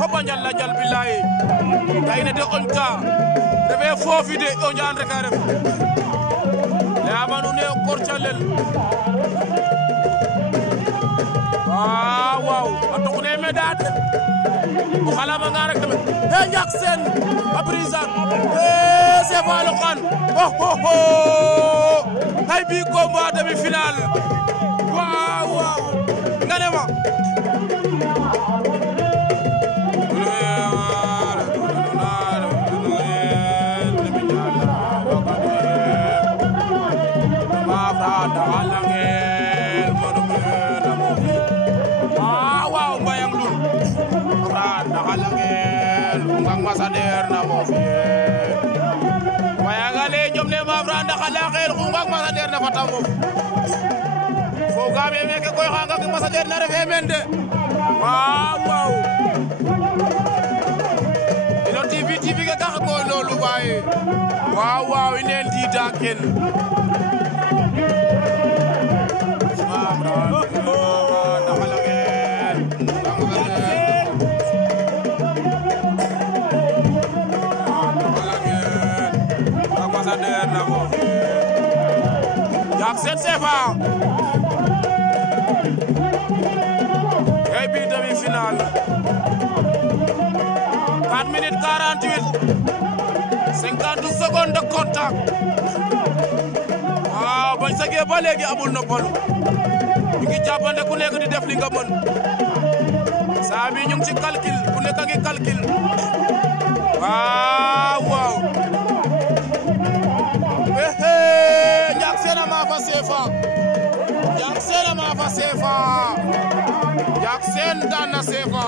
hopa njal la jal billahi gayna de onta refe fofi de o ñaan rek a ref le amanu ne korcalel waaw a toxne medat o xalama nga rek tamit he ñak sen a brisan c'est pas le khan hay bi combat demi final waaw nga ne ma Masader na mo fiye waya ngale jom ne ma franda xala xel xunga Masader na fata mo fo gabe meke koy xanga ke Masader na refe men de waaw ino TV ke tax ko lolu baye waaw inen di daken Jackson Sefa bi demi-finale 4 minutes 48 50 secondes de contact waaw bañ sage ba léegi amul noppalu ñu ngi jàppante ku nekk di def li nga mën saa bi ñu ngi ci calcul ku nekk a ngi calcul waaw Jackson ama fa Sefa Jackson daan na Sefa